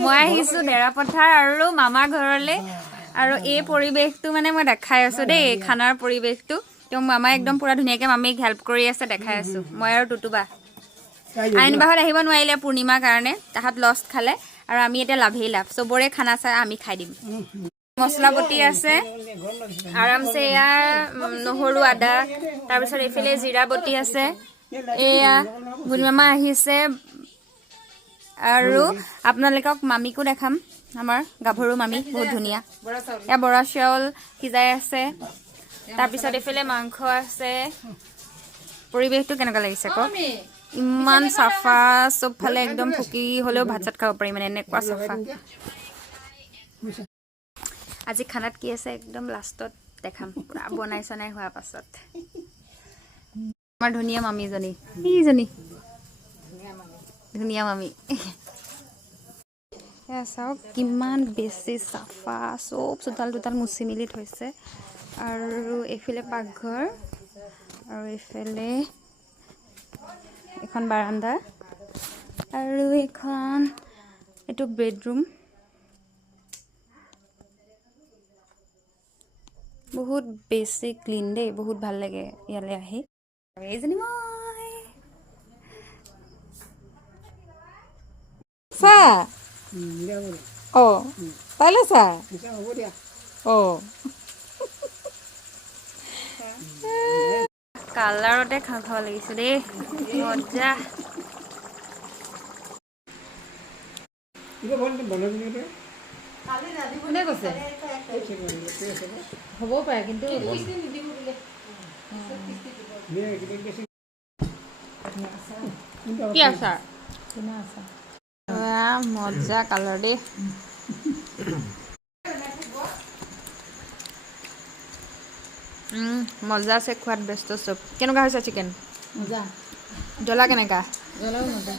মই আহিছোঁ দেৰাপথাৰ আৰু মামাৰ ঘৰলৈ আৰু এই পৰিৱেশটো মানে মই দেখাই আছোঁ দেই খানাৰ পৰিৱেশটো তেওঁ মামাই একদম পুৰা ধুনীয়াকৈ মামীক হেল্প কৰি আছে দেখাই আছোঁ মই আৰু টুটুবা আইনবাহত আহিব নোৱাৰিলে পূৰ্ণিমাৰ কাৰণে তাহাঁত লষ্ট খালে আৰু আমি এতিয়া লাভেই লাভ চবৰে খানা চাই আমি খাই দিম মছলা বটি আছে আৰামছে ইয়াৰ নহৰু আদা তাৰপিছত এইফালে জিৰা বটি আছে এয়া বুঢ়ীমামা আহিছে আৰু আপোনালোকক মামীকো দেখাম আমাৰ গাভৰু মামী বহুত ধুনীয়া এয়া বৰা চাউল সিজাই আছে তাৰপিছত এইফালে মাংস আছে পৰিৱেশটো কেনেকুৱা লাগিছে কওক ইমান চাফা চবফালে একদম ফুকি হ'লেও ভাত চাত খাব পাৰি মানে এনেকুৱা চাফা আজি খানাত কি আছে একদম লাষ্টত দেখাম পুৰা বনাই চনাই হোৱাৰ পাছত আমাৰ ধুনীয়া মামীজনী এইজনী ধুনীয়া মামী এয়া চাওক কিমান বেছি চাফা চব চোতাল তোতাল মুচি মেলি থৈছে আৰু এইফালে পাকঘৰ আৰু এইফালে এখন বাৰান্দা আৰু এইখন এইটো বেডৰুম বহুত বেছি ক্লিন দেই বহুত ভাল লাগে ইয়ালৈ আহি এইজনী মই চাহ অঁ তাইলৈ চাহ অঁ কালাৰতে খাব লাগিছে দেই মজা কোনে কৈছে হ'বও পাৰে কিন্তু কি আচাৰ কিনা আছা মজা কালাৰ দেই মজা আছে খোৱাত ব্যস্ত চব কেনেকুৱা হৈছে চিকেন মজা জ্বলা কেনেকা জ্বলাও মজা